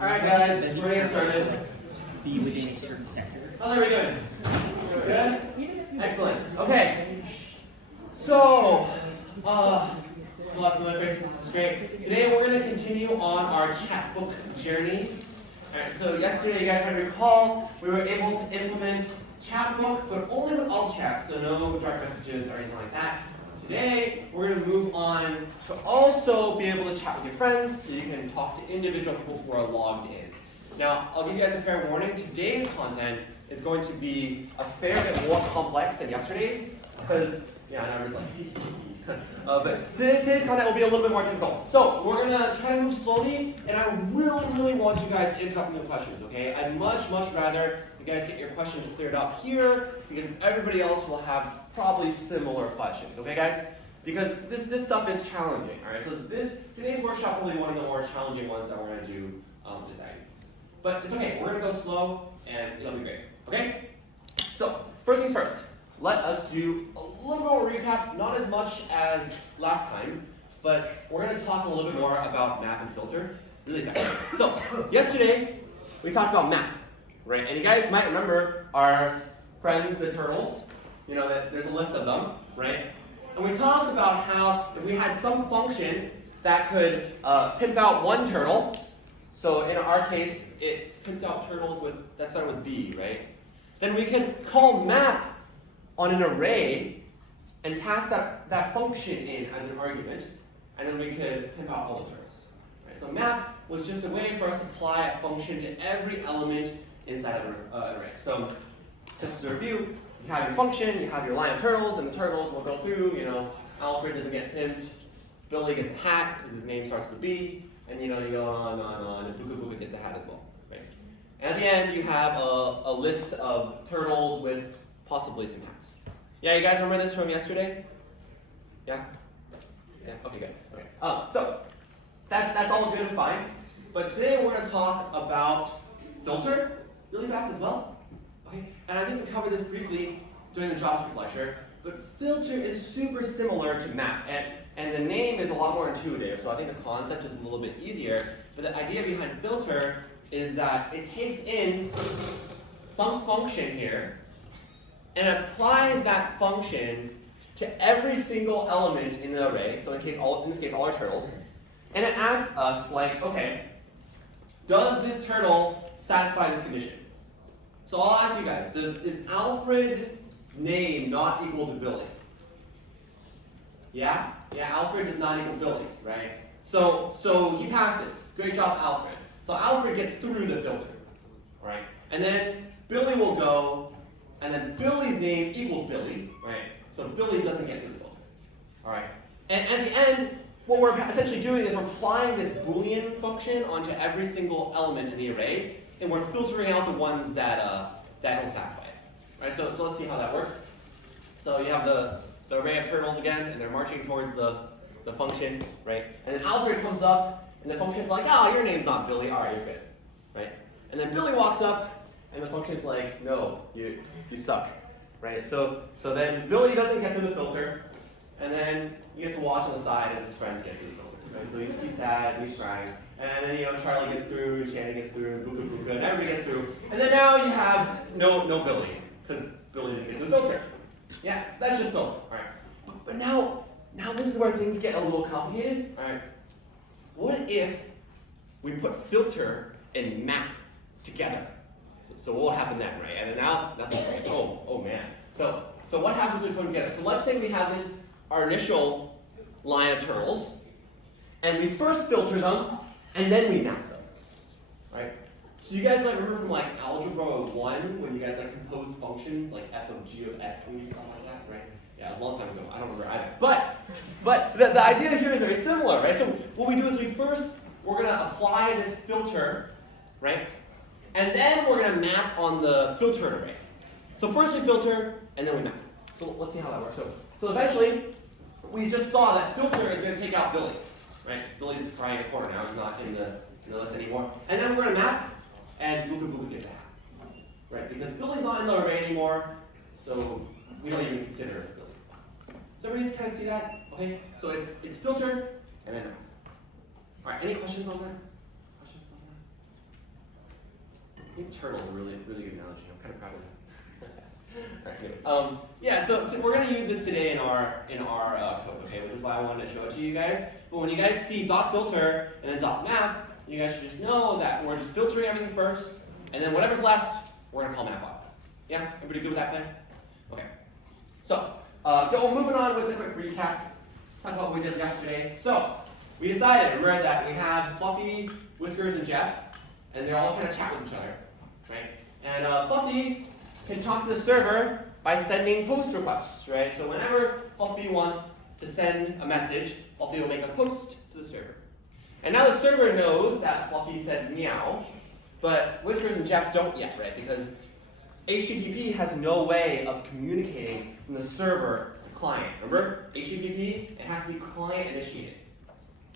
All right, guys, we're gonna get started. Be within a certain sector. How's everybody doing? Good? Excellent. Okay. So, a lot of familiar faces. This is great. Today we're going to continue on our chapbook journey. All right. So yesterday, you guys might recall, we were able to implement chapbook, but only with alt chats, so no direct messages or anything like that. Today, we're going to move on to also be able to chat with your friends, so you can talk to individual people who are logged in. Now, I'll give you guys a fair warning. Today's content is going to be a fair bit more complex than yesterday's, because, yeah, I know it's like, but today's content will be a little bit more difficult. So, we're going to try to move slowly, and I really, really want you guys to interrupt me with questions, okay? I'd much, much rather you guys get your questions cleared up here, because everybody else will have probably similar questions, okay, guys? Because this stuff is challenging, all right? So today's workshop will be one of the more challenging ones that we're going to do this afternoon. But it's okay, we're going to go slow, and it'll be great, okay? So, first things first, let us do a little bit more recap, not as much as last time, but we're going to talk a little bit more about map and filter really fast. So, yesterday, we talked about map, right? And you guys might remember our friends, the turtles. You know, there's a list of them, right? And we talked about how if we had some function that could pimp out one turtle, so in our case, it pimps out turtles that start with B, right? Then we can call map on an array and pass that function in as an argument, and then we could pimp out all the turtles. Right? So map was just a way for us to apply a function to every element inside of an array. So just to review, you have your function, you have your line of turtles, and the turtles will go through, you know, Alfred doesn't get pimped, Billy gets a hat because his name starts with B, and you know, you go on, and Buka Buka gets a hat as well, right? And at the end, you have a list of turtles with possibly some hats. Yeah, you guys remember this from yesterday? Yeah? Yeah, okay, good. Okay. So, that's all good and fine, but today we're going to talk about filter really fast as well. Okay, and I think we covered this briefly during the JavaScript lecture, but filter is super similar to map, and the name is a lot more intuitive, so I think the concept is a little bit easier, but the idea behind filter is that it takes in some function here, and applies that function to every single element in the array, so in this case all our turtles, and it asks us, like, okay, does this turtle satisfy this condition? So I'll ask you guys, is Alfred's name not equal to Billy? Yeah? Yeah, Alfred is not equal to Billy, right? So he passes. Great job, Alfred. So Alfred gets through the filter, right? And then Billy will go, and then Billy's name equals Billy, right? So Billy doesn't get through the filter, all right? And at the end, what we're essentially doing is we're applying this Boolean function onto every single element in the array, and we're filtering out the ones that don't satisfy it. Right? So let's see how that works. So you have the array of turtles again, and they're marching towards the function, right? And then Alfred comes up, and the function's like, oh, your name's not Billy. All right, you're good, right? And then Billy walks up, and the function's like, no, you suck, right? So then Billy doesn't get to the filter, and then he gets to watch on the side as his friends get to the filter. Right? So he's sad, he's crying. And then, you know, Charlie gets through, Shannon gets through, Buka Buka, and everybody gets through. And then now you have no Billy, because Billy didn't get to the filter. Yeah, that's just filter, all right. But now this is where things get a little complicated, all right. What if we put filter and map together? So what will happen then, right? And then now, nothing's right. Oh man. So what happens when we put them together? So let's say we have our initial line of turtles, and we first filter them, and then we map them, right? So you guys might remember from like Algebra 1, when you guys like composed functions, like f of g of x and stuff like that, right? Yeah, it was a long time ago. I don't remember either. But the idea here is very similar, right? So what we do is we're going to apply this filter, right? And then we're going to map on the filtered array. So first we filter, and then we map. So let's see how that works. So eventually, we just saw that filter is going to take out Billy. Right? Billy's crying in the corner now. He's not in the list anymore. And then we're going to map, and Buka Buka gets a hat. Right? Because Billy's not in the array anymore, so we don't even consider Billy. Does everybody kind of see that? Okay? So it's filter, and then map. All right, any questions on that? I think turtle is a really good analogy. I'm kind of proud of that. Alright, anyways, yeah, so we're going to use this today in our code, okay, which is why I wanted to show it to you guys. But when you guys see .filter and then .map, you guys should just know that we're just filtering everything first, and then whatever's left, we're going to call map on. Yeah, everybody good with that plan? Okay. So, moving on with a quick recap. Let's talk about what we did yesterday. So, we decided, remember that we have Fluffy, Whiskers, and Jeff, and they're all trying to chat with each other, right? And Fluffy can talk to the server by sending post requests, right? So whenever Fluffy wants to send a message, Fluffy will make a post to the server. And now the server knows that Fluffy said meow, but Whiskers and Jeff don't yet, right? Because HTTP has no way of communicating from the server to client. Remember, HTTP, it has to be client initiated.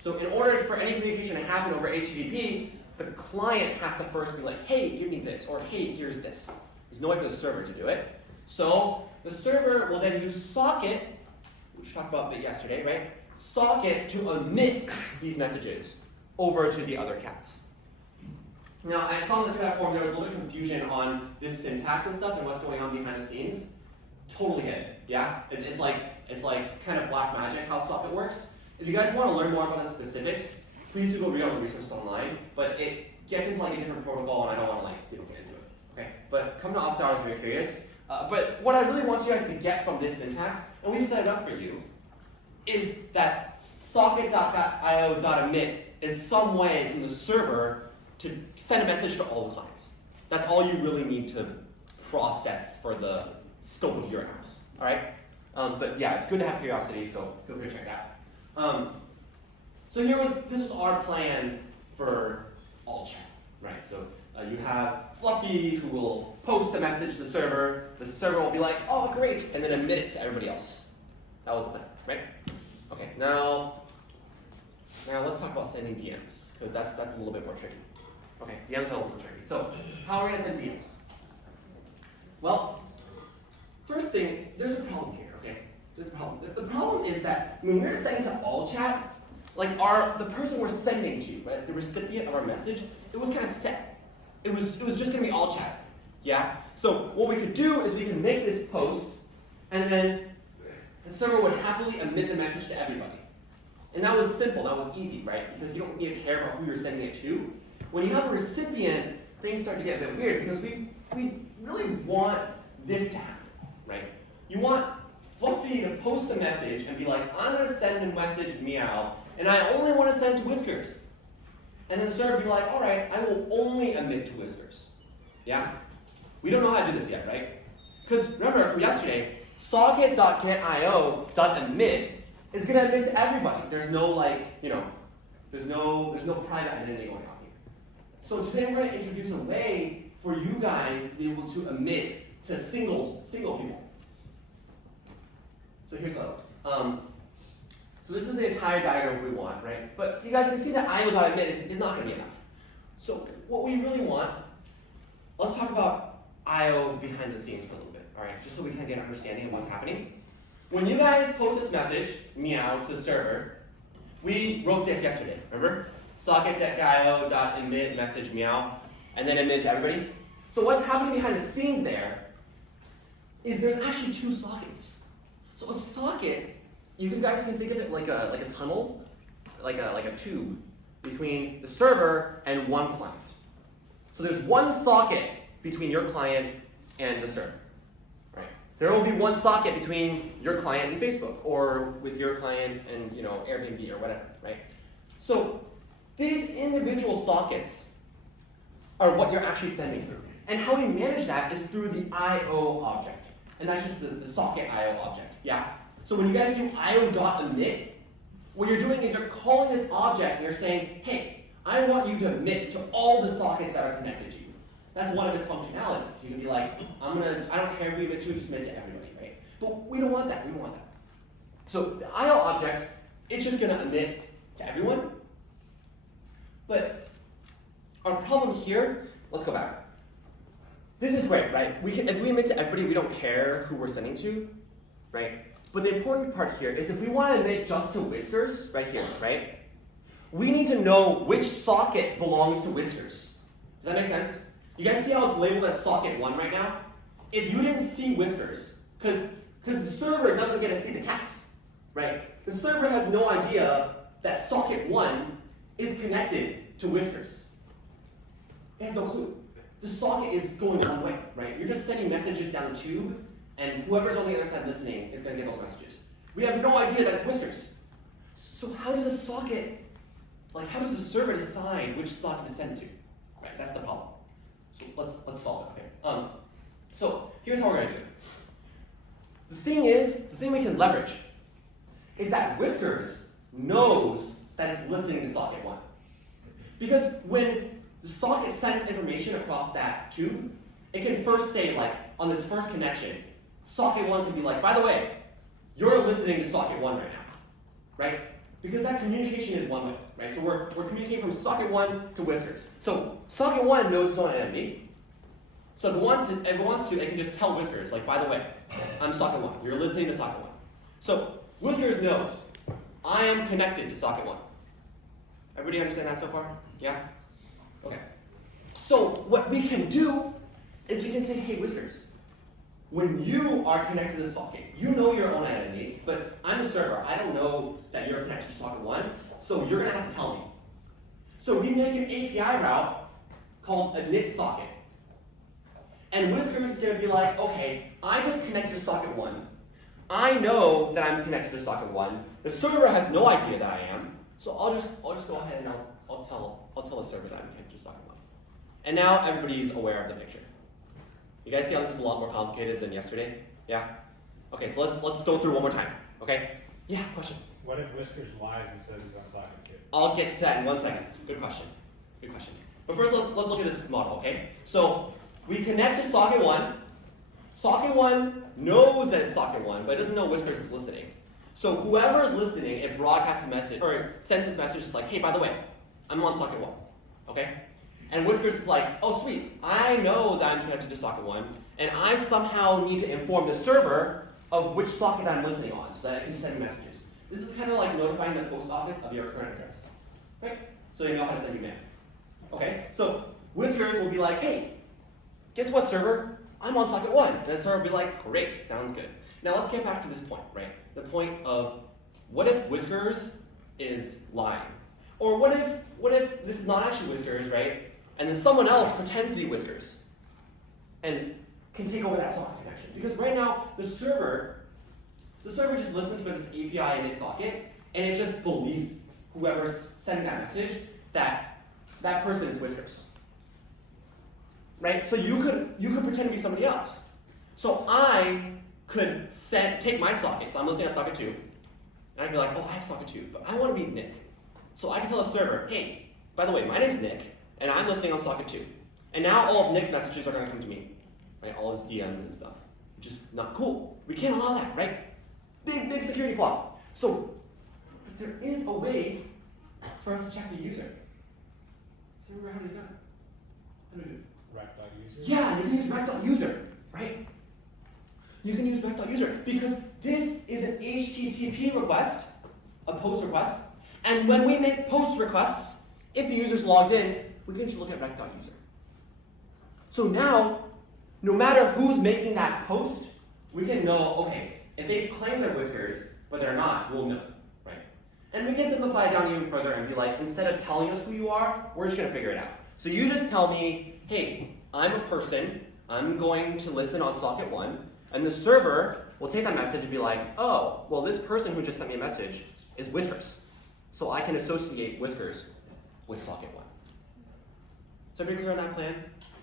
So in order for any communication to happen over HTTP, the client has to first be like, hey, give me this, or hey, here's this. There's no way for the server to do it. So the server will then use socket, which we talked about a bit yesterday, right? Socket to emit these messages over to the other cats. Now, I saw in the feedback form there was a little bit of confusion on this syntax and stuff and what's going on behind the scenes. Totally get it, yeah? It's like kind of black magic how socket works. If you guys want to learn more about the specifics, please do go read all the resources online, but it gets into like a different protocol and I don't want to like get into it. Okay, but come to office hours if you're curious. But what I really want you guys to get from this syntax, and we set it up for you, is that socket.io.emit is some way from the server to send a message to all the clients. That's all you really need to process for the scope of your apps. All right? But yeah, it's good to have curiosity, so feel free to check it out. So this was our plan for all chat, right? So you have Fluffy who will post a message to the server will be like, oh great, and then emit it to everybody else. That was the plan, right? Okay, now let's talk about sending DMs, because that's a little bit more tricky. Okay, DMs are a little bit tricky. So how are we going to send DMs? Well, first thing, there's a problem here, okay? There's a problem. The problem is that when we're sending to all chat, like the person we're sending to, right, the recipient of our message, it was kind of set. It was just going to be all chat, yeah? So what we could do is we can make this post, and then the server would happily emit the message to everybody. And that was simple, that was easy, right? Because you don't need to care about who you're sending it to. When you have a recipient, things start to get a bit weird, because we really want this to happen, right? You want Fluffy to post a message and be like, I'm going to send a message meow, and I only want to send to Whiskers. And then the server would be like, all right, I will only emit to Whiskers. Yeah? We don't know how to do this yet, right? Because remember from yesterday, socket.getIO.emit is going to emit to everybody. There's no there's no private identity going on here. So today we're going to introduce a way for you guys to be able to emit to single people. So here's how it looks. So this is the entire diagram we want, right? But you guys can see that IO.emit is not going to be enough. So what we really want, let's talk about IO behind the scenes for a little bit, all right? Just so we can get an understanding of what's happening. When you guys post this message, meow, to the server, we wrote this yesterday, remember? Socket.io.emit message meow, and then emit to everybody. So what's happening behind the scenes there is there's actually two sockets. So a socket, you guys can think of it like a tunnel, like a tube between the server and one client. So there's one socket between your client and the server, right? There will be one socket between your client and Facebook, or with your client and Airbnb or whatever, right? So these individual sockets are what you're actually sending through. And how we manage that is through the IO object. And that's just the socket IO object, yeah? So when you guys do IO.emit, what you're doing is you're calling this object and you're saying, hey, I want you to emit to all the sockets that are connected to you. That's one of its functionalities. You can be like, I don't care who you emit to, just emit to everybody, right? But we don't want that, So the IO object, it's just gonna emit to everyone. But our problem here, let's go back. This is great, right? If we emit to everybody, we don't care who we're sending to, right? But the important part here is if we want to emit just to Whiskers, right here, right? We need to know which socket belongs to Whiskers. Does that make sense? You guys see how it's labeled as socket 1 right now? If you didn't see whiskers, because the server doesn't get to see the text, right? The server has no idea that socket 1 is connected to whiskers. It has no clue. The socket is going one way, right? You're just sending messages down the tube, and whoever's on the other side listening is going to get those messages. We have no idea that it's whiskers. So how does a socket, how does the server decide which socket to send it to? Right, that's the problem. So let's solve it. Okay. So here's how we're going to do it. The thing we can leverage is that whiskers knows that it's listening to socket 1. Because when the socket sends information across that tube, it can first say, on this first connection, socket 1 can be like, by the way, you're listening to socket 1 right now, right? Because that communication is one way, right? So we're communicating from socket 1 to whiskers. So socket 1 knows its own enemy. So if it wants to, it can just tell whiskers, by the way, I'm socket 1. You're listening to socket 1. So whiskers knows, I am connected to socket 1. Everybody understand that so far? Yeah? Okay. So what we can do is we can say, hey, whiskers, when you are connected to the socket, you know your own identity, but I'm the server. I don't know that you're connected to socket 1, so you're going to have to tell me. So we make an API route called init socket. And whiskers is going to be like, okay, I just connected to socket 1. I know that I'm connected to socket 1. The server has no idea that I am, so I'll just go ahead and I'll tell the server that I'm connected to socket 1. And now everybody's aware of the picture. You guys see how this is a lot more complicated than yesterday? Yeah? Okay, so let's go through one more time. Okay? Yeah, question. What if Whiskers lies and says he's on socket 2? I'll get to that in 1 second. Good question. Good question. But first, let's look at this model, okay? So we connect to socket 1. Socket 1 knows that it's socket 1, but it doesn't know Whiskers is listening. So whoever is listening, it broadcasts a message, or sends this message just like, hey, by the way, I'm on socket 1. Okay? And Whiskers is like, oh, sweet. I know that I'm connected to socket 1, and I somehow need to inform the server of which socket I'm listening on so that it can send messages. This is kind of like notifying the post office of your current address. Right? So you know how to send your mail. Okay? So Whiskers will be like, hey, guess what, server? I'm on socket 1. And the server will be like, great, sounds good. Now let's get back to this point, right? The point of what if Whiskers is lying? Or what if this is not actually Whiskers, right? And then someone else pretends to be Whiskers and can take over that socket connection. Because right now, the server just listens for this API init socket, and it just believes whoever's sending that message that that person is Whiskers. Right? So you could pretend to be somebody else. So I could take my socket, so I'm listening on socket 2, and I'd be like, oh, I have socket 2, but I want to be Nick. So I can tell the server, hey, by the way, my name's Nick, and I'm listening on socket 2. And now all of Nick's messages are going to come to me. Right? All his DMs and stuff. Which is not cool. We can't allow that, right? Big security flaw. So, but there is a way for us to check the user. So remember how to do that? How do we do it? Rec.user? Yeah, you can use rec.user, right? You can use rec.user because this is an HTTP request, a post request, and when we make post requests, if the user's logged in, we can just look at rec.user. So now, no matter who's making that post, we can know, okay, if they claim they're Whiskers, but they're not, we'll know, right? And we can simplify it down even further and be like, instead of telling us who you are, we're just going to figure it out. So you just tell me, hey, I'm a person, I'm going to listen on socket 1, and the server will take that message and be like, oh, well, this person who just sent me a message is Whiskers. So I can associate Whiskers with socket 1. So everybody clear on that plan?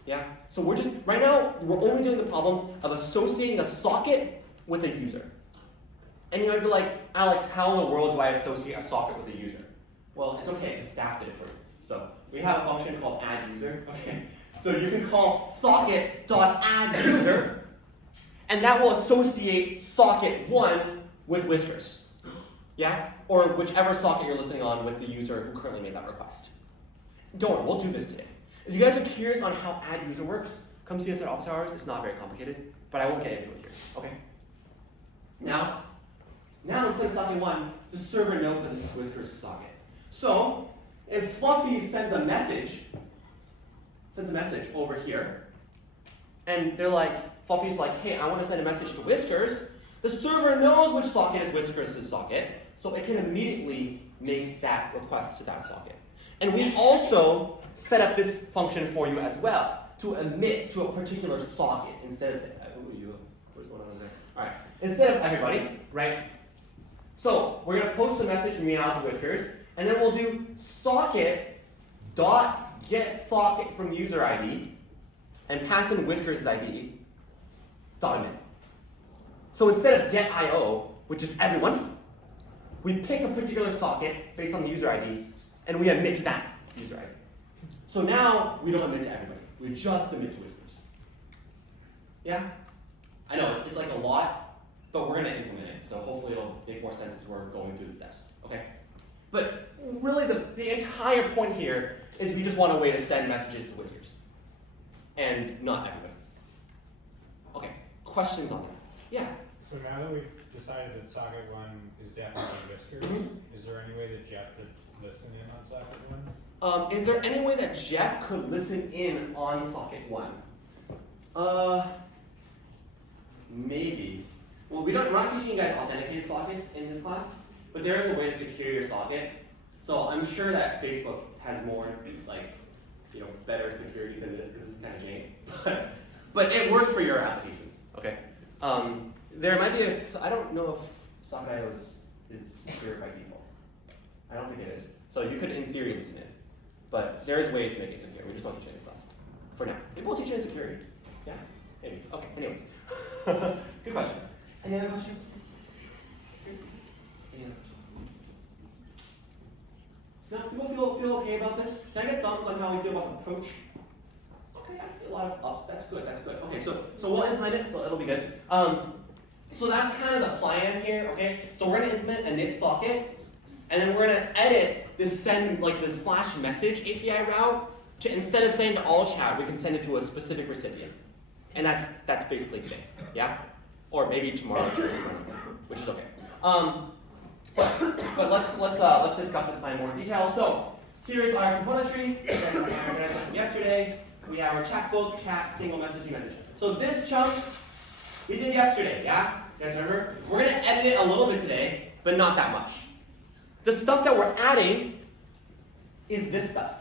Yeah? So right now, we're only doing the problem of associating a socket with a user. And you might be like, Alex, how in the world do I associate a socket with a user? Well, it's okay, the staff did it for you. So we have a function called addUser. Okay. So you can call socket.addUser, and that will associate socket 1 with Whiskers. Yeah? Or whichever socket you're listening on with the user who currently made that request. Don't worry, we'll do this today. If you guys are curious on how addUser works, come see us at office hours. It's not very complicated, but I won't get into it here. Okay? Now instead of socket 1, the server knows that this is Whiskers' socket. So if Fluffy sends a message sends a message over here, and they're like, Fluffy's like, hey, I want to send a message to Whiskers. The server knows which socket is Whiskers' socket, so it can immediately make that request to that socket. And we also set up this function for you as well, to emit to a particular socket instead of, where's one on there? All right, instead of everybody, right? So we're going to post a message meow to Whiskers, and then we'll do socket dot get socket from user ID, and pass in Whiskers' ID, dot emit. So instead of get IO, which is everyone, we pick a particular socket based on the user ID, and we emit to that user ID. So now we don't emit to everybody. We just emit to Whiskers. Yeah? I know, it's like a lot, but we're going to implement it. So hopefully it'll make more sense as we're going through the steps. Okay? But really the entire point here is we just want a way to send messages to Whiskers. And not everybody. Okay, questions on that? Yeah? So now that we've decided that socket 1 is definitely Whiskers, is there any way that Jeff could listen in on socket 1? Is there any way that Jeff could listen in on socket 1? Maybe. Well, we're not teaching you guys authenticated sockets in this class, but there is a way to secure your socket. So I'm sure that Facebook has more, better security than this, because this is kind of jank. But it works for your applications, okay? There might be I don't know if socket.io is secure by default. I don't think it is. So you could, in theory, listen in. But there's ways to make it secure. We just don't teach it in this class. For now. Maybe we'll teach it in security. Yeah? Maybe. Okay, anyways. Good question. Any other questions? No, people feel okay about this? Can I get thumbs on how we feel about the approach? Okay, I see a lot of ups. That's good, that's good. Okay, so we'll implement it, so it'll be good. So that's kind of the plan here, okay? So we're going to implement a init socket, and then we're going to edit this send, this slash message API route, to instead of saying to all chat, we can send it to a specific recipient. And that's basically today, yeah? Or maybe tomorrow, which is okay. But let's discuss this plan in more detail. So here's our componentry. Yesterday, we have our chat book, chat, single message, message. So this chunk we did yesterday, yeah? You guys remember? We're going to edit it a little bit today, but not that much. The stuff that we're adding is this stuff.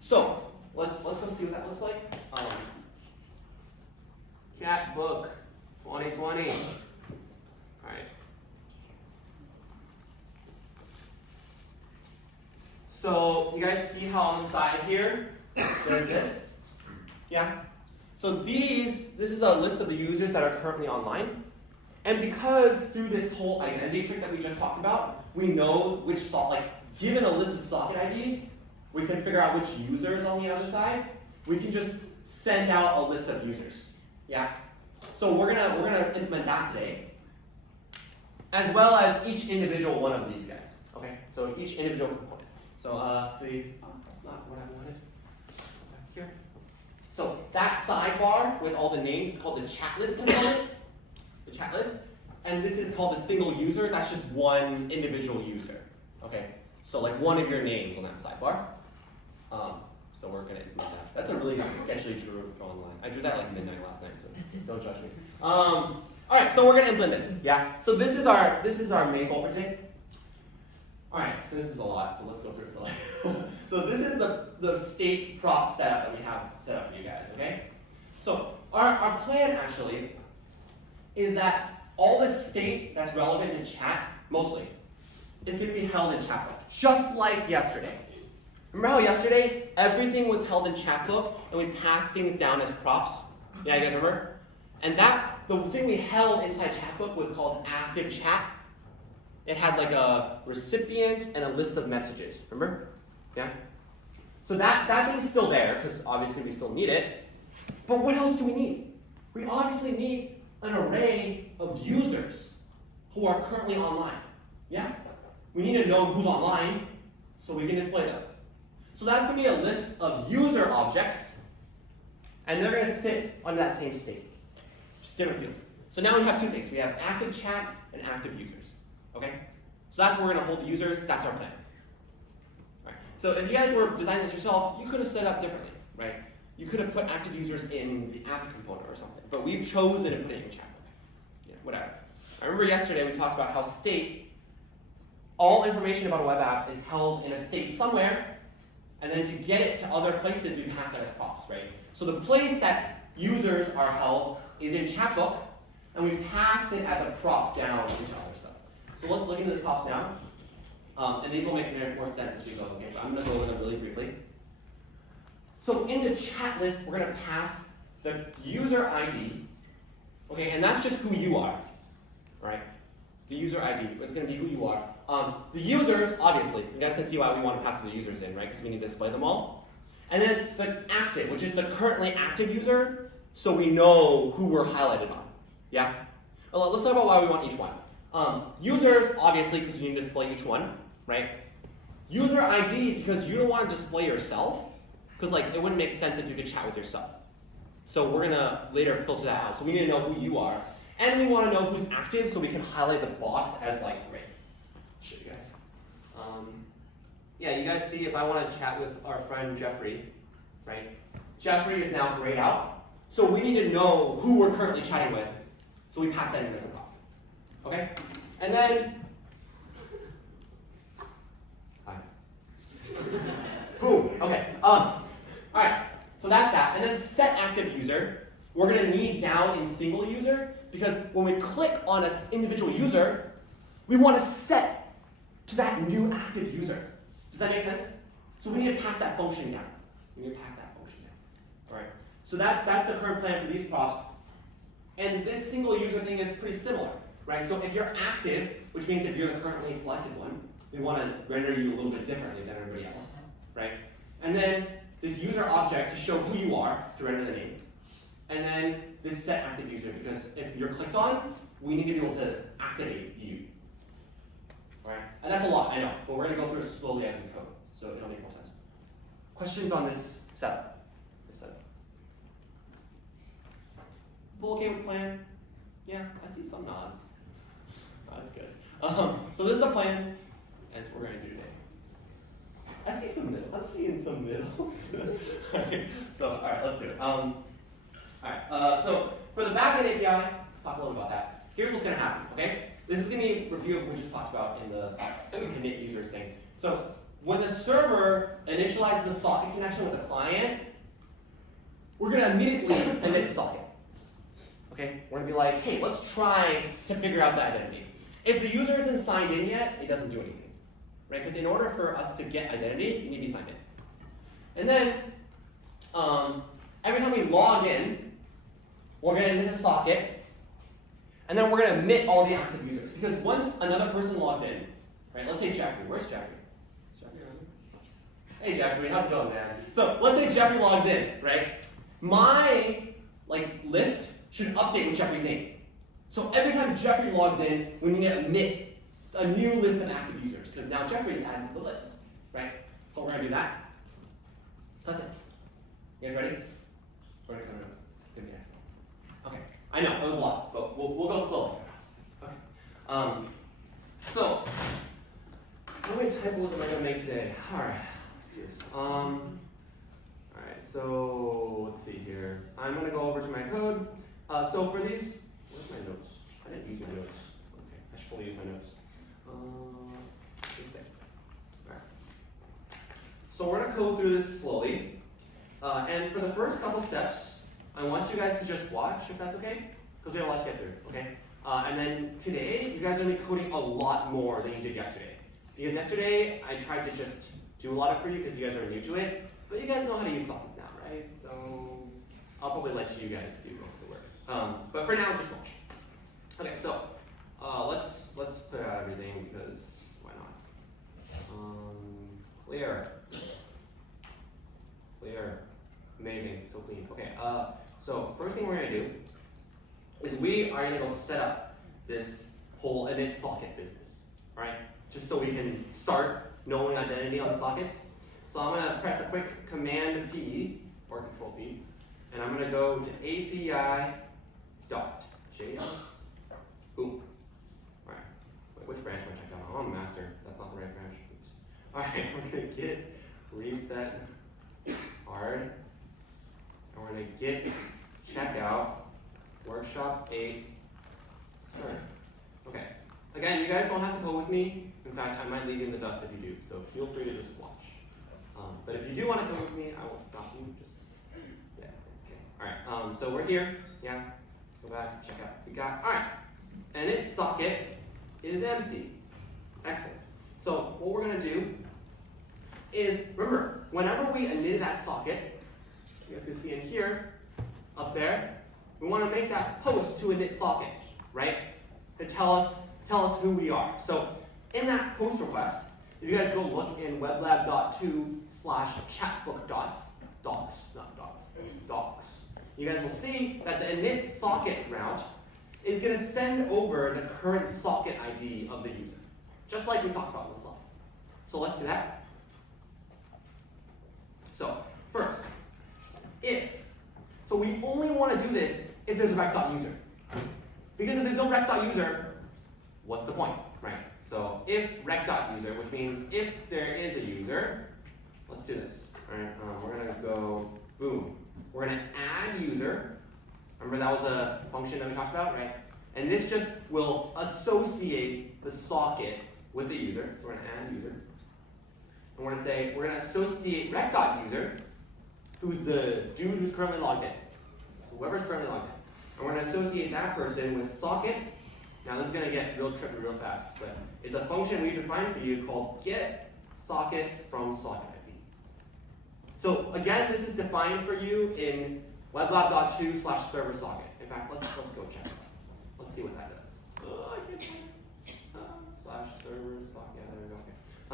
So let's go see what that looks like. Cat book 2020. All right. So you guys see how on the side here there's this? Yeah. So this is a list of the users that are currently online. And because through this whole identity trick that we just talked about, we know which given a list of socket IDs, we can figure out which users on the other side. We can just send out a list of users. Yeah? So we're gonna implement that today, as well as each individual one of these guys. Okay? So each individual component. So that's not what I wanted. Here. So that sidebar with all the names is called the chat list component. The chat list. And this is called the single user. That's just one individual user. Okay? So one of your names on that sidebar. So we're going to implement that. That's a really sketchily drawn line. I drew that midnight last night, so don't judge me. All right, so we're going to implement this. Yeah. So this is our main goal for today. All right, this is a lot, so let's go through it. So this is the state prop setup that we have set up for you guys. Okay. So our plan actually is that all the state that's relevant in chat, mostly, is going to be held in chatbook, just like yesterday. Remember how yesterday everything was held in chatbook and we passed things down as props? Yeah, you guys remember? And the thing we held inside chatbook was called active chat. It had a recipient and a list of messages. Remember? Yeah. So that thing's still there because obviously we still need it. But what else do we need? We obviously need an array of users who are currently online. Yeah? We need to know who's online so we can display them. So that's going to be a list of user objects, and they're going to sit on that same state. Just different fields. So now we have two things. We have active chat and active users. Okay? So that's where we're going to hold the users. That's our plan. Right. So if you guys were designing this yourself, you could have set up differently. Right? you could have put active users in the app component or something, but we've chosen to put it in Chatbook. Yeah, whatever. I remember yesterday we talked about how state, all information about a web app is held in a state somewhere, and then to get it to other places, we pass that as props, right? So the place that users are held is in Chatbook, and we pass it as a prop down into other stuff. So let's look into the props now. And these will make more sense as we go, okay? But I'm going to go over them really briefly. So in the chat list, we're going to pass the user ID, okay? And that's just who you are, right? The user ID, it's going to be who you are. The users, obviously, you guys can see why we want to pass the users in, right? Because we need to display them all. And then the active, which is the currently active user, so we know who we're highlighted on. Yeah? Well, let's talk about why we want each one. Users, obviously, because you need to display each one, right? User ID, because you don't want to display yourself, because like it wouldn't make sense if you could chat with yourself. So we're gonna later filter that out. So we need to know who you are, and we want to know who's active, so we can highlight the box as like red. Show you guys. Yeah, you guys see if I want to chat with our friend Jeffrey, right? Jeffrey is now grayed out, so we need to know who we're currently chatting with, so we pass that in as a prop. Okay, and then. Boom. Okay. All right. So that's that. And then set active user. We're going to need down in single user because when we click on an individual user, we want to set to that new active user. Does that make sense? So we need to pass that function down. We need to pass that function down. All right. So that's the current plan for these props. And this single user thing is pretty similar, right? So if you're active, which means if you're the currently selected one, we want to render you a little bit differently than everybody else, right? And then this user object to show who you are, to render the name. And then this set active user, because if you're clicked on, we need to be able to activate you. All right? And that's a lot, I know, but we're going to go through it slowly as we code, so it'll make more sense. Questions on this setup? People okay with the plan? Yeah, I see some nods. Oh, that's good. So this is the plan. That's what we're going to do today. I see some middle. I'm seeing some middles. Alright, so, alright, let's do it. So for the backend API, let's talk a little about that. Here's what's going to happen, okay? This is going to be a review of what we just talked about in the init users thing. So when the server initializes the socket connection with the client, we're going to immediately emit the socket. Okay? We're going to be like, hey, let's try to figure out the identity. If the user isn't signed in yet, it doesn't do anything. Right? Because in order for us to get identity, you need to be signed in. And then, every time we log in, we're going to emit a socket, and then we're going to emit all the active users. Because once another person logs in, right? Let's say Jeffrey. Where's Jeffrey? Is Jeffrey around here? Hey Jeffrey, how's it going, man? So let's say Jeffrey logs in, right? My list should update with Jeffrey's name. So every time Jeffrey logs in, we need to emit a new list of active users, because now Jeffrey is added to the list, right? So we're going to do that. So that's it. You guys ready? We're going to come in. It's going to be excellent. Okay. I know, that was a lot, but we'll go slowly. Okay. So, how many typos am I going to make today? All right. Let's do this. All right. So let's see here. I'm going to go over to my code. So for these, where's my notes? I didn't use my notes. Okay. I should probably use my notes. This thing. All right. So we're going to go through this slowly. And for the first couple steps, I want you guys to just watch, if that's okay, because we have a lot to get through, okay? And then today, you guys are going to be coding a lot more than you did yesterday. Because yesterday, I tried to just do a lot of it for you because you guys are new to it, but you guys know how to use sockets now, right? So I'll probably let you guys do most of the work. But for now, just watch. Okay, so let's put out everything because why not? Clear. Clear. Amazing. So clean. Okay. So first thing we're gonna do is we are gonna go set up this whole init socket business. All right. Just so we can start knowing identity on the sockets. So I'm gonna press a quick Command P or Control P, and I'm gonna go to API.js. Boom. All right. Wait, which branch am I checking on? I'm a master. That's not the right branch. Oops. All right. We're gonna git reset hard we're going to git checkout workshop 8 turn. Okay. Again, you guys don't have to go with me. In fact, I might leave you in the dust if you do. So feel free to just watch. But if you do want to come with me, I won't stop you. Just yeah, it's okay. All right. So we're here. Yeah. Let's go back. Check out what we got. All right. And its socket is empty. Excellent. So what we're going to do is, remember, whenever we init that socket, you guys can see in here, up there, we want to make that post to init socket, right? To tell us who we are. So in that post request, if you guys go look in weblab.2/chatbook.docs, you guys will see that the init socket route is going to send over the current socket ID of the user, just like we talked about in the slide. So let's do that. So first, so we only want to do this if there's a rec.user. Because if there's no rec.user, what's the point, right? So if rec.user, which means if there is a user, let's do this. All right, we're going to go, boom. We're going to add user. Remember that was a function that we talked about, right? And this just will associate the socket with the user. We're going to add user. And we're going to say, we're going to associate rec.user, who's the dude who's currently logged in. So whoever's currently logged in. And we're going to associate that person with socket. Now this is going to get real tricky real fast, but it's a function we defined for you called get socket from socket ID. So again, this is defined for you in weblab.2/server socket. In fact, let's go check it out. Let's see what that does. Oh, I can't find it. /server socket. Yeah, there we go.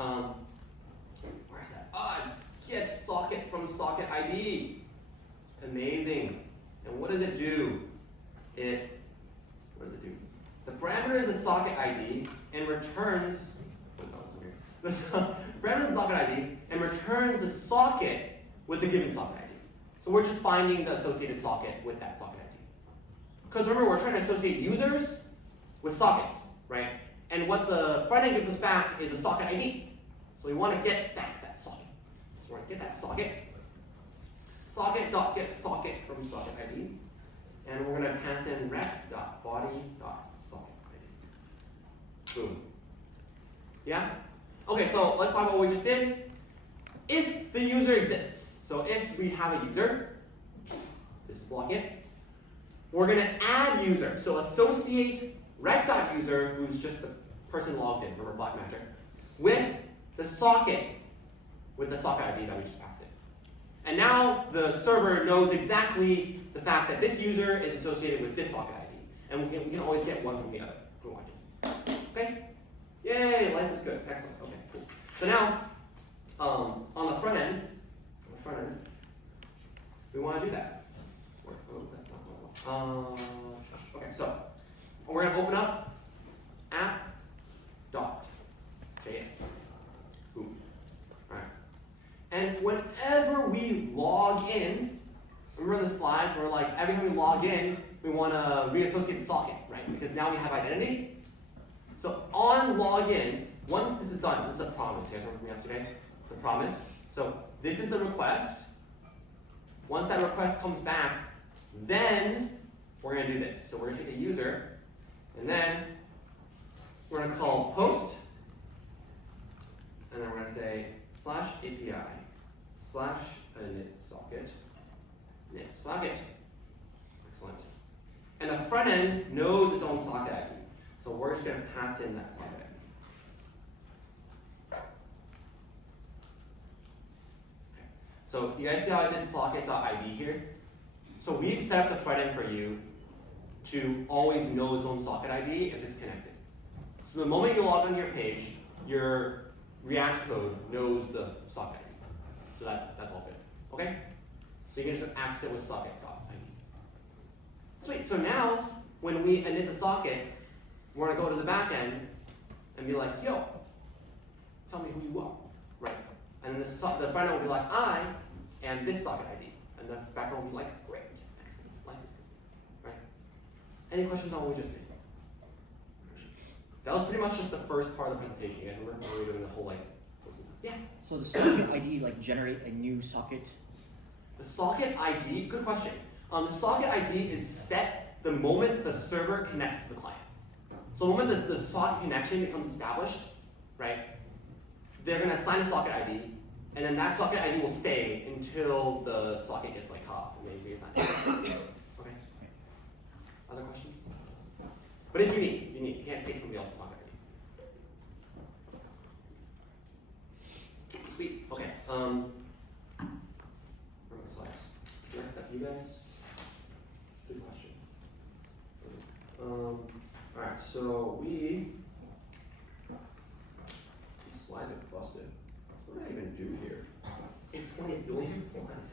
Okay. Where's that? Oh, it's get socket from socket ID. Amazing. And what does it do? What does it do? The parameter is a socket ID and returns. The parameter is a socket ID and returns the socket with the given socket ID. So we're just finding the associated socket with that socket ID. Because remember, we're trying to associate users with sockets, right? And what the front end gives us back is a socket ID. So we want to get back that socket. So we're going to get that socket. Socket.get socket from socket ID. And we're going to pass in rec.body.socket ID. Boom. Yeah? Okay, so let's talk about what we just did. If the user exists, so if we have a user, this is block it, we're going to add user. So associate rec.user, who's just the person logged in, remember black magic, with the socket ID that we just passed in. And now the server knows exactly the fact that this user is associated with this socket ID. And we can always get one from the other if we want to. Okay? Yay, life is good. Excellent. Okay, cool. So now, on the front end, we want to do that. Oh, that's not what okay, so we're going to open up app.js. Boom. All right. And whenever we log in, remember the slides where like every time we log in, we want to reassociate the socket, right? Because now we have identity. So on login, once this is done, this is a promise. You guys remember from yesterday? It's a promise. So this is the request. Once that request comes back, then we're going to do this. So we're going to take the user, and then we're going to call post, and then we're going to say /API/init socket. Excellent. And the front end knows its own socket ID. So we're just going to pass in that socket ID. Okay. So you guys see how I did socket.id here? So we've set up the front end for you to always know its own socket ID if it's connected. So the moment you log onto your page, your React code knows the socket ID. So that's all good. Okay? So you can just access it with socket.id. Sweet. So now, when we init the socket, we're going to go to the back end and be like, yo, tell me who you are. Right? And then the front end will be like, I am this socket ID. And the back end will be like, great, excellent, life is good. Right? Any questions on what we just did? That was pretty much just the first part of the presentation. You guys remember we were doing the whole like. Yeah. So the socket ID like generate a new socket The socket ID, good question. The socket ID is set the moment the server connects to the client. So the moment the socket connection becomes established, right, they're going to assign a socket ID, and then that socket ID will stay until the socket gets like cut off and then reassigned. Okay. Other questions? But it's unique. Unique. You can't take somebody else's socket ID. Sweet. Okay. Where are my slides? Next up, you guys. Good question. All right. So these slides are busted. What did I even do here? 20 billion slides.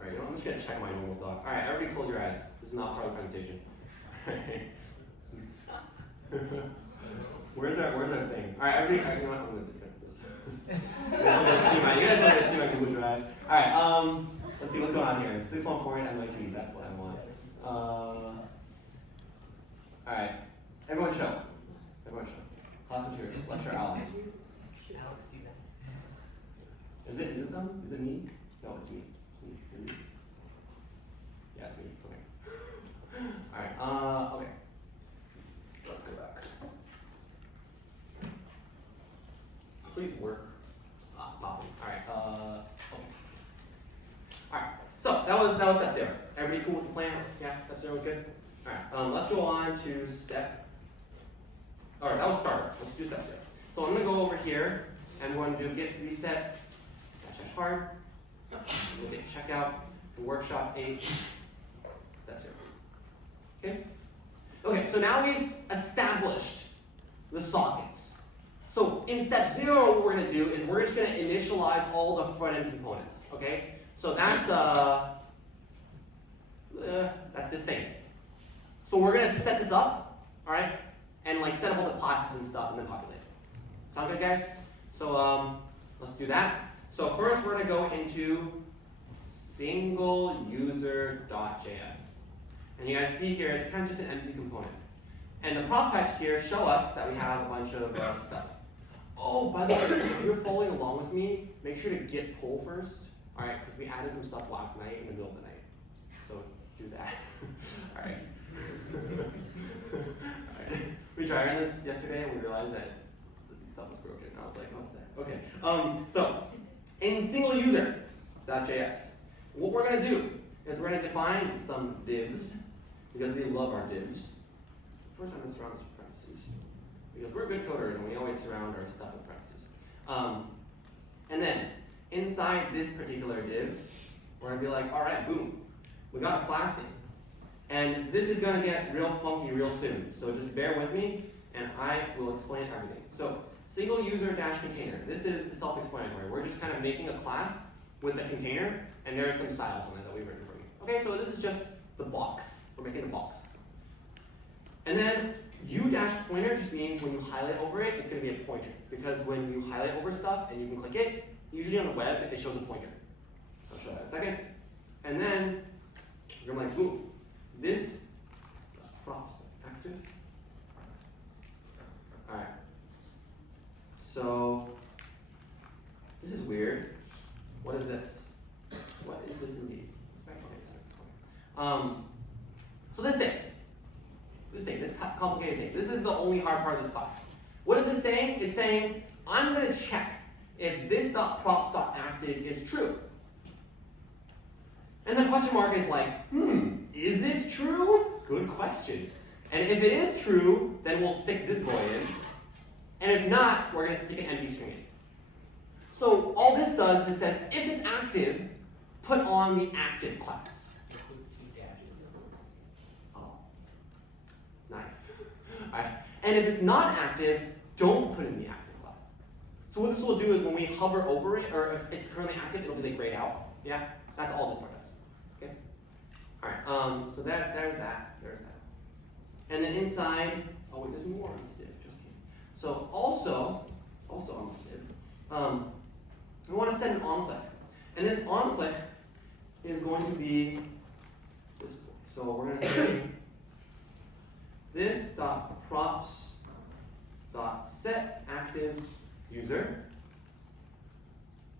All right. I'm just gonna check my normal doc. All right. Everybody, close your eyes. This is not part of the presentation. Where's our thing? All right, everybody, you know what? I'm gonna disconnect this. You guys want to see my Google Drive? All right, let's see what's going on here. Sleep on point, MIT, that's what I want. All right, everyone chill. Everyone chill. Class material, lecture Alex. Should Alex do that? Is it them? Is it me? No, it's me. It's me. Yeah, it's me. Okay. All right. Okay. Let's go back. Please work. Popping. All right. Okay. All right. So that was step 0. Everybody cool with the plan? Yeah, step 0 was good. All right. Let's go on to step. All right. That was starter. Let's do step 0. So I'm gonna go over here and we're gonna do get reset. Check hard. We'll get checkout. Workshop 8. Step 0. Okay. Okay, so now we've established the sockets. So in step 0, what we're going to do is we're just going to initialize all the front-end components. Okay, so that's this thing. So we're going to set this up, all right, and like set up all the classes and stuff, and then populate it. Sound good, guys? So let's do that. So first, we're going to go into single user.js. And you guys see here, it's kind of just an empty component. And the prop types here show us that we have a bunch of stuff. Oh, by the way, if you're following along with me, make sure to git pull first. All right, because we added some stuff last night in the middle of the night. So do that. All right. All right. We tried this yesterday and we realized that this stuff was broken. I was like, what's that? Okay. So in single user.js, what we're going to do is we're going to define some divs, because we love our divs. First, I'm going to surround this with parentheses, because we're good coders and we always surround our stuff with parentheses. And then inside this particular div, we're going to be like, all right, boom, we got a class name. And this is going to get real funky real soon. So just bear with me and I will explain everything. So single user dash container. This is self-explanatory. We're just kind of making a class with a container, and there are some styles on it that we've written for you. Okay, so this is just the box. We're making a box. And then u-pointer just means when you highlight over it, it's going to be a pointer. Because when you highlight over stuff and you can click it, usually on the web, it shows a pointer. I'll show that in a second. And then you're like, boom, this props active. All right. So this is weird. What is this? What is this indeed? So this complicated thing, this is the only hard part of this class. What is this saying? It's saying, I'm going to check if this.props.active is true. And the question mark is like, is it true? Good question. And if it is true, then we'll stick this boy in. And if not, we're going to stick an empty string in. So all this does is says, if it's active, put on the active class. Oh, nice. All right. And if it's not active, don't put in the active class. So what this will do is when we hover over it, or if it's currently active, it'll be like grayed out. Yeah, that's all this part does. Okay. All right. So there's that. And then inside, oh wait, there's more on this div. Just kidding. So also on this div, we want to send an onClick. And this onClick is going to be this. So we're going to say this.props.setActiveUser.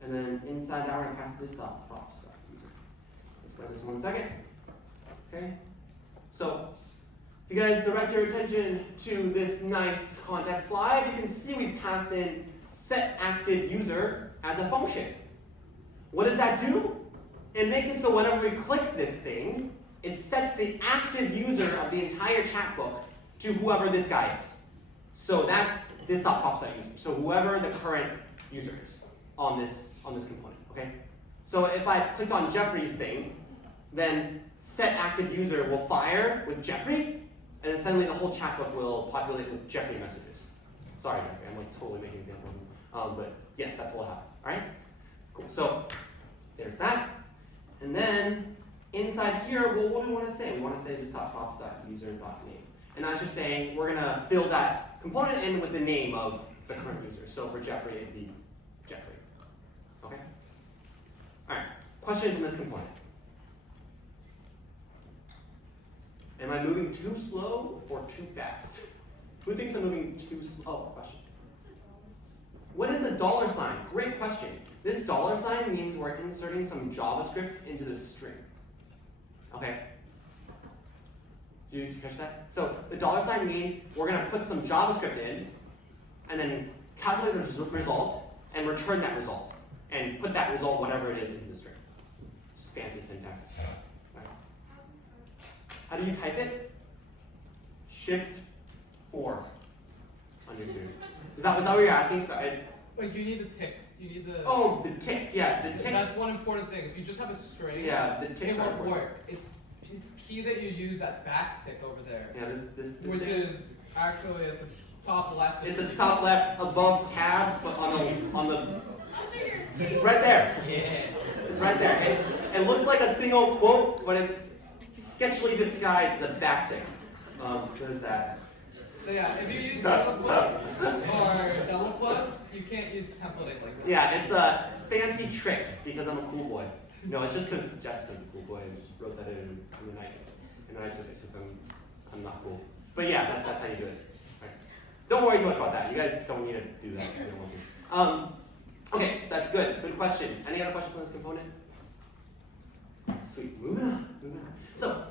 And then inside that, we're going to pass this.props.user. just 1 second. Okay. So, if you guys direct your attention to this nice context slide, you can see we pass in setActiveUser as a function. What does that do? It makes it so whenever we click this thing, it sets the active user of the entire chat book to whoever this guy is. So that's this.props.user. So whoever the current user is on this component. Okay. So if I clicked on Jeffrey's thing, then setActiveUser will fire with Jeffrey, and then suddenly the whole chat book will populate with Jeffrey messages. Sorry, Jeffrey, I'm like totally making an example. But yes, that's what will happen. All right. Cool. So there's that. And then inside here, well, what do we want to say? We want to say this.props.user.name. And that's just saying we're going to fill that component in with the name of the current user. So for Jeffrey, it'd be Jeffrey. Okay? All right. Questions on this component? Am I moving too slow or too fast? Who thinks I'm moving too slow? Oh, question. What is a $sign? Great question. This $sign means we're inserting some JavaScript into the string. Okay? Did you catch that? So the $sign means we're going to put some JavaScript in, and then calculate the result, and return that result, and put that result, whatever it is, into the string. Just fancy syntax. Right. How do you type it? Shift 4 on your computer. Is that what you're asking? Sorry. Wait, you need the ticks. You need the. Oh, the ticks. Yeah, the ticks. That's one important thing. If you just have a string, yeah, the ticks it won't are work. It's key that you use that back tick over there. Yeah, this which thing is actually at the top left. It's at the top left above tab, but on the it's right there. Yeah. It's right there. It looks like a single quote, but it's sketchily disguised as a backtick. What is that? So yeah, if you use single quotes or double quotes, you can't use templating like that. Yeah, it's a fancy trick because I'm a cool boy. No, it's just because Jessica's a cool boy and wrote that in the night. And I took it because I'm not cool. But yeah, that's how you do it. Right. Don't worry too much about that. You guys don't need to do that if you don't want to. Okay, that's good. Good question. Any other questions on this component? Sweet. Moving on. So,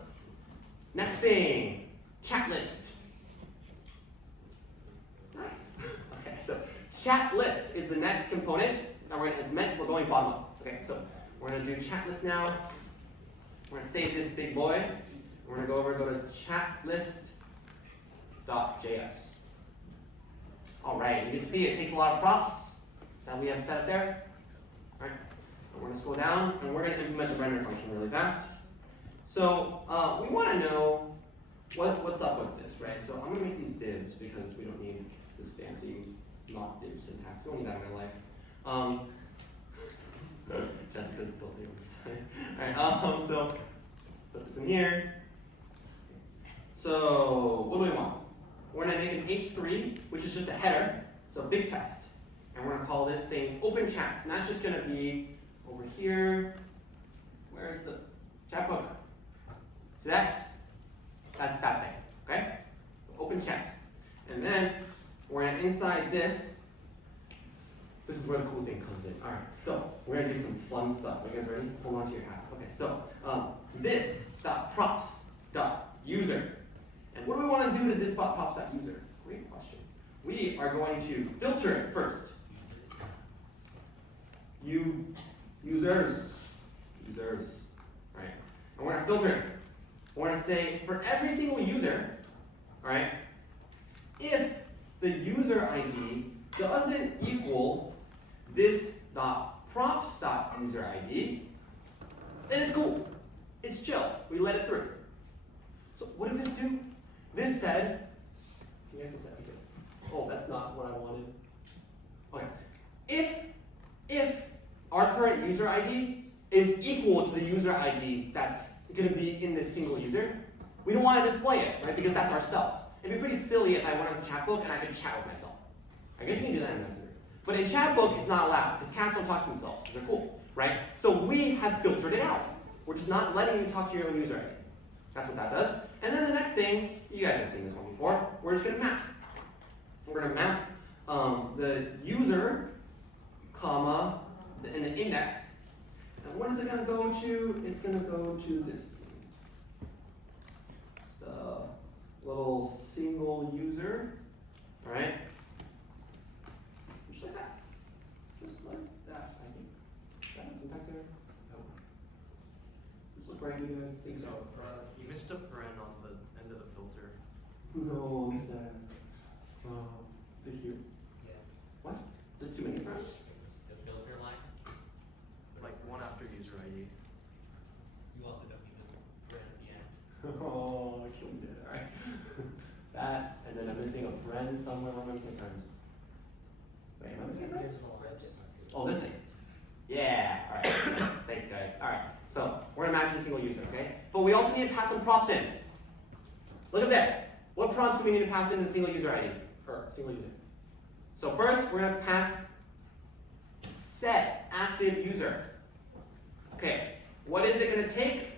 next thing, chat list. Nice. Okay, so chat list is the next component. Now we're going bottom up. Okay, so we're going to do chat list now. We're going to save this big boy. We're going to go to chatlist.js. All right, you can see it takes a lot of props that we have set up there. All right, and we're going to scroll down, and we're going to implement the render function really fast. So we want to know what's up with this, right? So I'm going to make these divs because we don't need this fancy not div syntax. We don't need that in real life. Jessica's tilting on the side. All right, so put this in here. So what do we want? We're going to make an H3, which is just a header, so big text. And we're going to call this thing open chats. And that's just going to be over here. Where's the chat book? See that? That's that thing, okay? Open chats. And then we're going to inside this. This is where the cool thing comes in. All right, so we're going to do some fun stuff. Are you guys ready? Hold on to your hats. Okay, so this.props.user. And what do we want to do to this.props.user? Great question. We are going to filter it first. Users. Right. And we're going to filter it. We're going to say for every single user, all right, if the user ID doesn't equal this.props.user ID, then it's cool. It's chill. We let it through. So what did this do? This said, oh, that's not what I wanted. Okay. If our current user ID is equal to the user ID that's going to be in this single user, we don't want to display it, right? Because that's ourselves. It'd be pretty silly if I went on the chat book and I could chat with myself. I guess you can do that in Messenger. But in chat book, it's not allowed because cats don't talk to themselves because they're cool, right? So we have filtered it out. We're just not letting you talk to your own user ID. That's what that does. And then the next thing, you guys have seen this one before, we're just going to map. We're going to map the user, comma, and the index, And what is it going to go to? It's going to go to this. Just a little single user. All right? Just like that. Just like that, I think. That has syntax error? No. Just look right, you guys think so. You missed a paren on the end of the filter. No, I'm sad. Oh, is it here? Yeah. What? Is there too many parens? The filter line. Like one after user ID. You also don't need the paren at the end. Oh, I killed it. All right. That, and then I'm missing a friend somewhere. Where am I missing friends? Wait, am I missing friends? Oh, this thing. Yeah. All right. Thanks, guys. All right. So we're gonna match a single user, okay? But we also need to pass some props in. Look at that. What prompts do we need to pass in the single user ID for single user? So first, we're gonna pass set active user. Okay. What is it gonna take?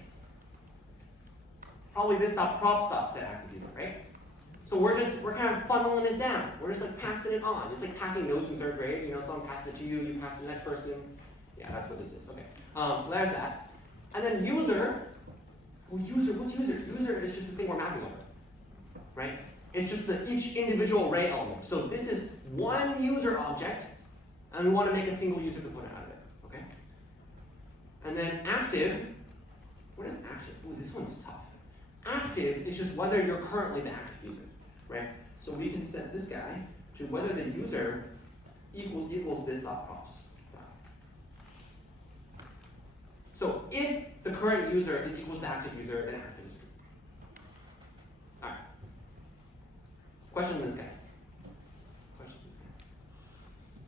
Probably this props set active user, right? So we're kind of funneling it down. We're just like passing it on. It's like passing notes in 3rd grade. You know, someone passes it to you, you pass it to the next person. Yeah, that's what this is. Okay. So there's that. And then user. Well, user. What's user? User is just the thing we're mapping over, right? It's just each individual array element. So this is one user object, and we want to make a single user component out of it. Okay. And then active. What is active? Ooh, this one's tough. Active is just whether you're currently the active user, right? So we can set this guy to whether the user equals this dot props. So if the current user is equal to the active user, then active user. All right. Question to this guy. Question to this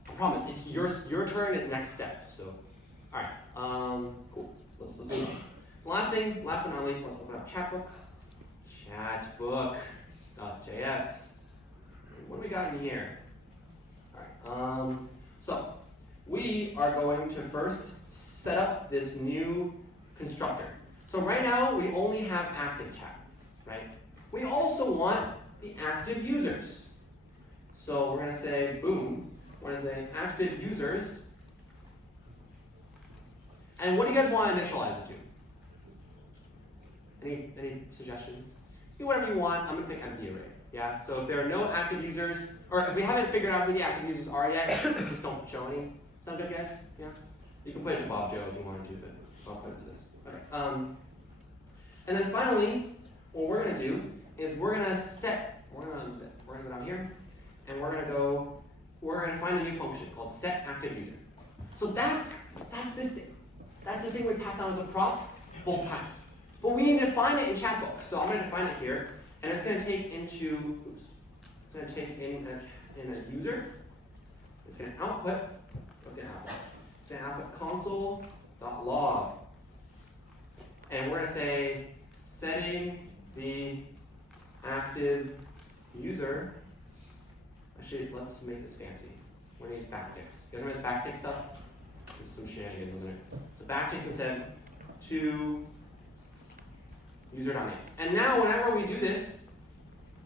guy. I promise, it's your turn is next step. So, all right. Cool. Let's move on. So last but not least, let's open up Chatbook. Chatbook.js. What do we got in here? All right. So we are going to first set up this new constructor. So right now we only have active chat, right? We also want the active users. So we're going to say boom. We're going to say active users. And what do you guys want to initialize it to? Any suggestions? Do whatever you want. I'm going to pick empty array. Yeah. So if there are no active users, or if we haven't figured out who the active users are yet, just don't show any. Sound good, guys? Yeah. You can put it to Bob Joe if you wanted to, but I'll put it to this. Okay. And then finally, what we're going to do is we're going to go down here, and we're going to find a new function called set active user. So that's this thing. That's the thing we pass out as a prop both times. But we need to define it in Chatbook. So I'm going to define it here, and it's going to take in a user. It's going to output. What's going to output? It's going to output console.log. And we're going to say setting the active user. Actually, let's make this fancy. We're going to use backticks. You guys remember this backtick stuff? This is some shenanigans, isn't it? So backticks instead to user.name. And now whenever we do this,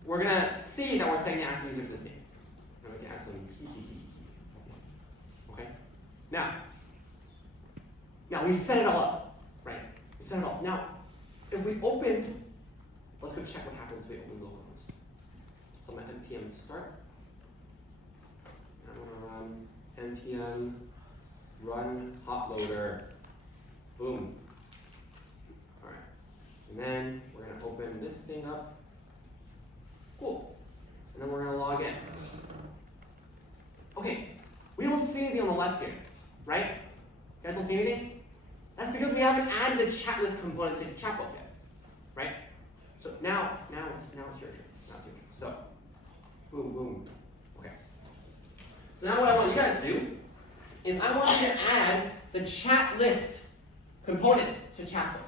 we're going to see that we're setting the active user to this name. And we can add some Okay? Now we set it all up, right? We set it all up. Now, if we open, let's go check what happens if we open localhost. So I'm at npm start. And I'm going to run npm run hotloader. Boom. All right. And then we're going to open this thing up. Cool. And then we're going to log in. Okay. We don't see anything on the left here, right? You guys don't see anything? That's because we haven't added the chat list component to Chatbook yet, right? So now it's your turn. So, boom, boom. Okay. So now what I want you guys to do is I want you to add the chat list component to Chatbook.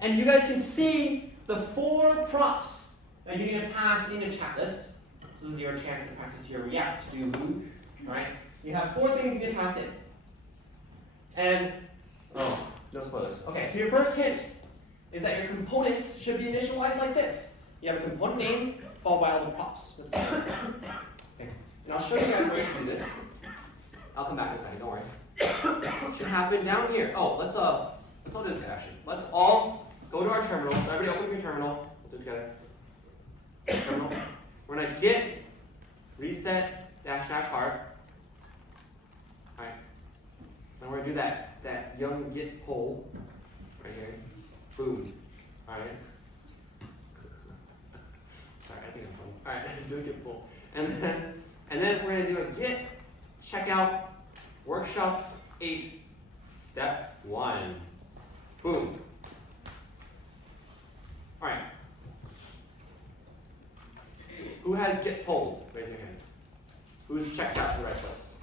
And you guys can see the 4 props that you need to pass into chat list. So this is your chance to practice your React to do loop. Right? You have 4 things you can pass in. And, oh, no spoilers. Okay, so your first hint is that your components should be initialized like this. You have a component name followed by all the props. Okay. And I'll show you guys where you do this. I'll come back in a second, don't worry. should happen down here. Oh, let's all do this together, actually. Let's all go to our terminal. So everybody open your terminal. We'll do it together. Terminal. We're gonna git reset dash hard. Alright. And we're gonna do that young git pull right here. Boom. Alright. Sorry, I think I'm funny. Alright, do a git pull. And then we're gonna do a git checkout workshop 8 step 1. Boom. Alright. Who has git pulled? Raise your hand. Who's checked out to the right place?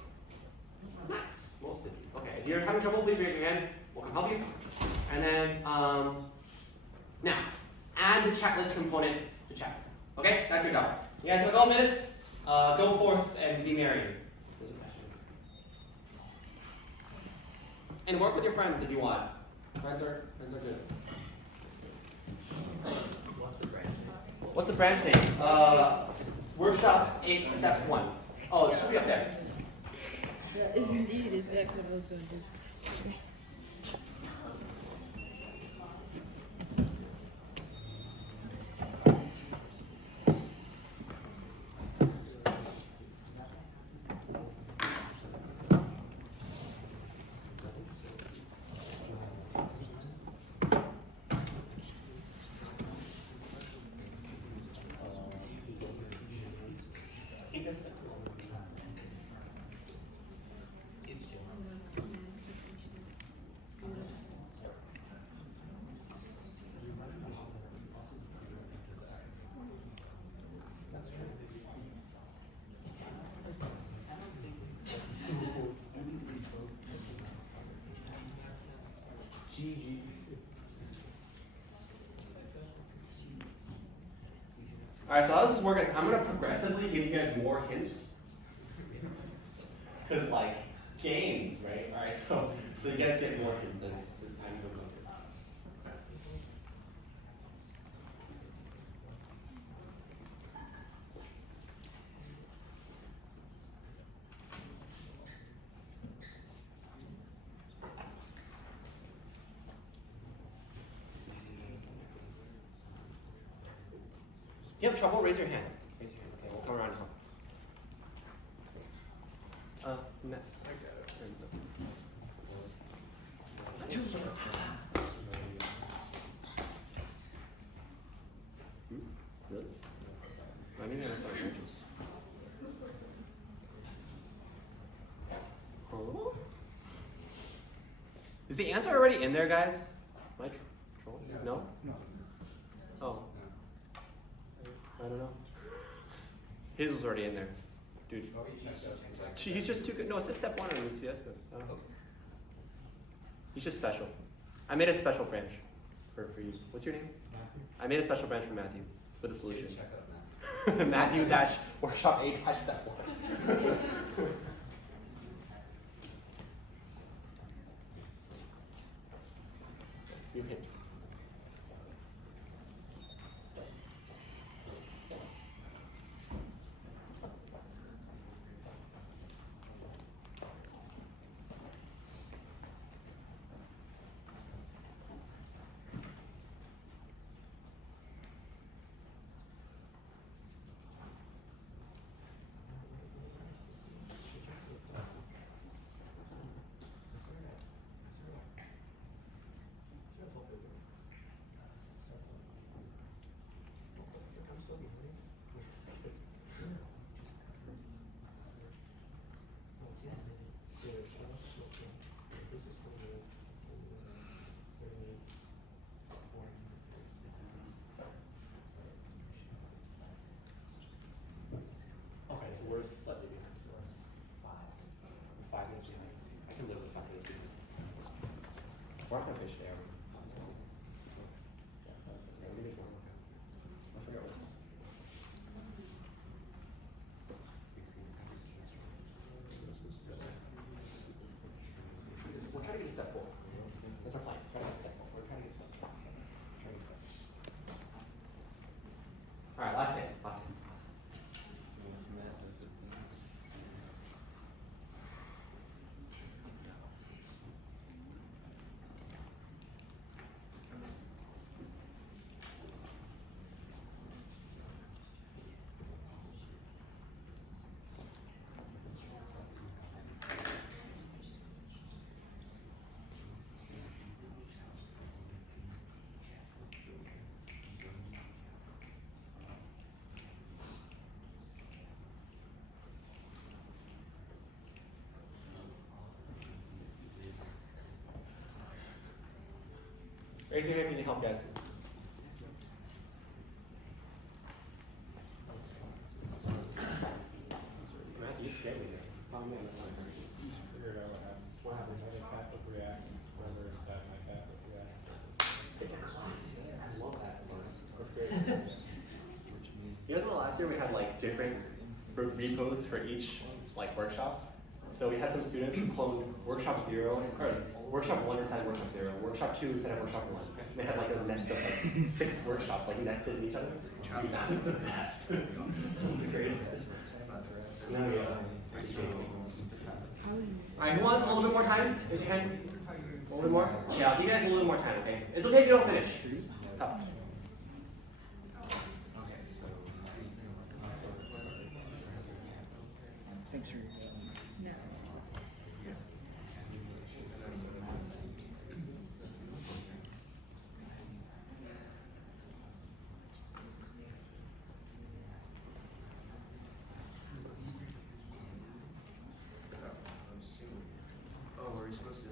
Nice. Most of you. Okay. If you're having trouble, please raise your hand. We'll come help you. And then, now, add the chat list component to chat. Okay? That's your job. You guys have a couple minutes. Go forth and be merry. And work with your friends if you want. Friends are good. What's the branch name? Workshop 8 step 1. Oh, it should be up there. That is indeed exactly what I was going to do. Alright, so how this is working is I'm going to progressively give you guys more hints. Because, like, games, right? Alright, so you guys get more hints as time goes on. If you have trouble, raise your hand. Raise your hand. Okay, we'll come around and help. Matt. Really? I mean, that's not gorgeous. Huh? Is the answer already in there, guys? Mike? No? Oh. I don't know. His was already in there. Dude. He's just too good. No, it says step 1 on his Fiasco. I don't know. He's just special. I made a special branch for you. What's your name? Matthew. I made a special branch for Matthew with a solution. Matthew dash workshop 8 dash step 1. You hit. Raise your hand if you need help, guys. Matt, you scared me there. Oh, man, that's not very good. Figured out what happened. I had a Catholic react whether it's that my Catholic react. It's a class. I love that. That's great. You know, last year we had like different repos for each like workshop. So we had some students who cloned workshop 0, or workshop 1 inside workshop 0, workshop 2 instead of workshop 1. They had like a nest of like 6 workshops like nested in each other. That was the best. That was the greatest. No, yeah. Alright, who wants a little bit more time? Raise your hand. A little bit more? Yeah, I'll give you guys a little more time, okay? It's okay if you don't finish. It's tough. Thanks for your No. Oh, are you supposed to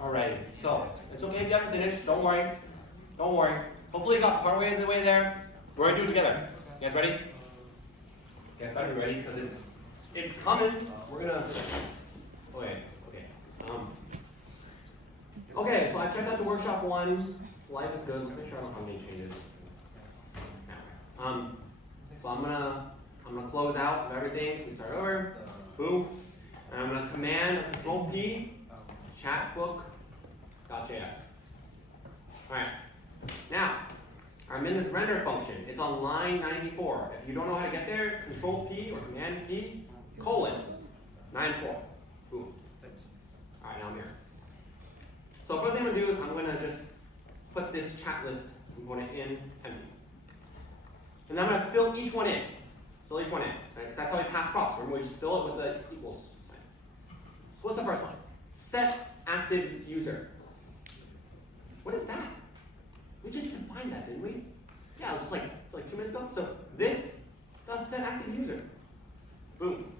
Alright, so it's okay if you haven't finished. Don't worry. Don't worry. Hopefully you got partway in the way there. We're gonna do it together. You guys ready? You guys better be ready because it's coming. We're gonna. Okay. Okay, so I've checked out the workshop 1. Life is good. Let's make sure I don't have any changes. So I'm gonna close out of everything. So we start over. Boom. And I'm gonna command or control P. Chatbook.js. Alright. Now, our minus render function, it's on line 94. If you don't know how to get there, control P or command P, colon, 94. Boom. Alright, now I'm here. So first thing I'm gonna do is I'm gonna just put this chat list component in empty. And then I'm gonna fill each one in. Fill each one in, right? Because that's how we pass props. Remember, we just fill it with the equals sign. So what's the first one? Set active user. What is that? We just defined that, didn't we? Yeah, it was just like 2 minutes ago. So this does set active user. Boom.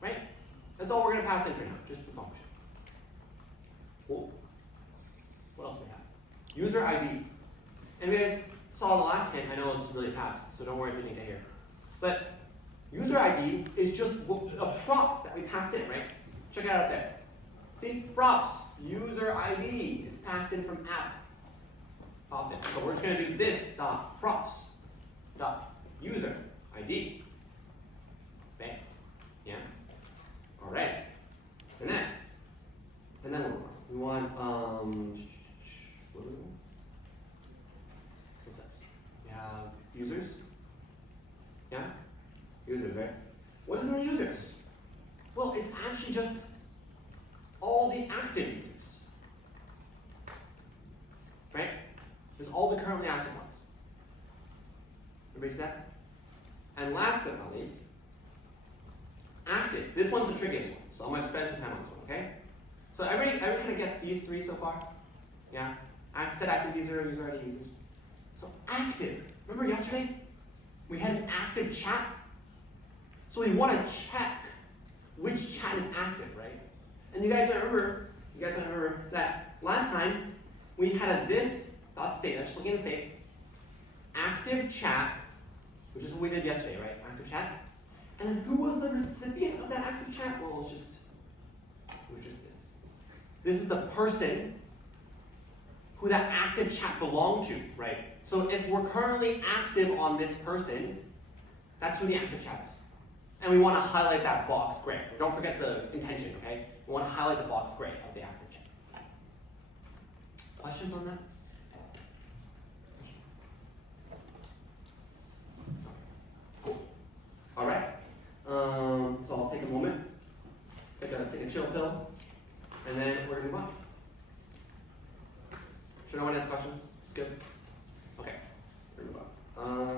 Right? That's all we're going to pass in for now, just the function. Cool. What else do we have? User ID. And you guys saw the last hint. I know it's really fast, so don't worry if you need to hear. But user ID is just a prop that we passed in, right? Check it out up there. See, props, user ID, it's passed in from app. Popped in. So we're just going to do this dot props dot user ID. Bam. Yeah. All right. And then one more. We want what do we want? What's that? We have users. Yeah. Users, right? What is in the users? Well, it's actually just all the active users. Right? There's all the currently active ones. Everybody see that? And last but not least, active. This one's the trickiest one, so I'm going to spend some time on this one, okay? So everybody kind of get these 3 so far? Yeah? Set active user, user ID users. So active. Remember yesterday? We had an active chat. So we want to check which chat is active, right? And you guys remember that last time we had a this dot state, just looking at the state, active chat, which is what we did yesterday, right? Active chat. And then who was the recipient of that active chat? Well, it was just this. This is the person who that active chat belonged to, right? So if we're currently active on this person, that's who the active chat is. And we want to highlight that box gray. Don't forget the intention, okay? We want to highlight the box gray of the active chat. Questions on that? Cool. All right. So I'll take a moment, take a chill pill, and then we're gonna move on. Should no one ask questions? It's good. Okay. We're gonna move on.